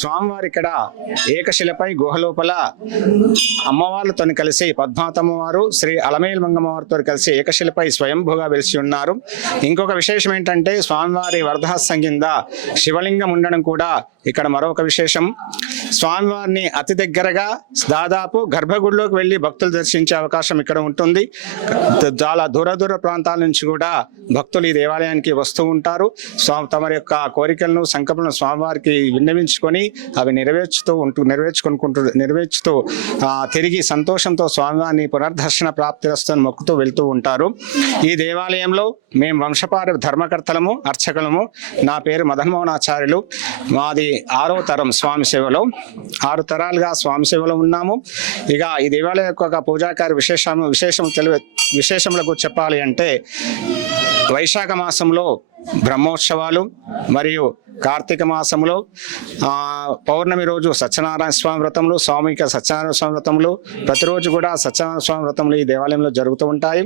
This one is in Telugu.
స్వామివారి ఇక్కడ ఏకశిలపై గుహలోపల అమ్మవార్లతో కలిసి పద్మావతమ్మవారు శ్రీ అలమేలు మంగమ్మవారితో కలిసి ఏకశిలపై స్వయంభూగా వెలిసి ఉన్నారు. ఇంకొక విశేషం ఏంటంటే స్వామివారి వరదహస్తం కింద శివలింగం ఉండడం కూడా ఇక్కడ మరొక విశేషం. స్వామివారిని అతి దగ్గరగా దాదాపు గర్భగుడిలోకి వెళ్ళి భక్తులు దర్శించే అవకాశం ఇక్కడ ఉంటుంది. చాలా దూర ప్రాంతాల నుంచి కూడా భక్తులు ఈ దేవాలయానికి వస్తూ ఉంటారు. తమ యొక్క కోరికలను సంకల్పలను స్వామివారికి విన్నవించుకొని అవి నెరవేర్చుతూ తిరిగి సంతోషంతో స్వామివారిని పునర్దర్శన ప్రాప్తిరస్తని మొక్కుతూ వెళ్తూ ఉంటారు. ఈ దేవాలయంలో మేము వంశపార ధర్మకర్తలము, అర్చకులము. నా పేరు మదన్మోహనాచార్యులు. మాది 6వ తరం స్వామి సేవలో, 6 తరాలుగా స్వామి సేవలో ఉన్నాము. ఇక ఈ దేవాలయం యొక్క పూజాకారి విశేషములకు చెప్పాలి అంటే వైశాఖ మాసంలో బ్రహ్మోత్సవాలు మరియు కార్తీక మాసంలో పౌర్ణమి రోజు సత్యనారాయణ స్వామి వ్రతములు, సామూహిక సత్యనారాయణ స్వామి వ్రతములు, ప్రతిరోజు కూడా సత్యనారాయణ స్వామి వ్రతములు ఈ దేవాలయంలో జరుగుతూ ఉంటాయి.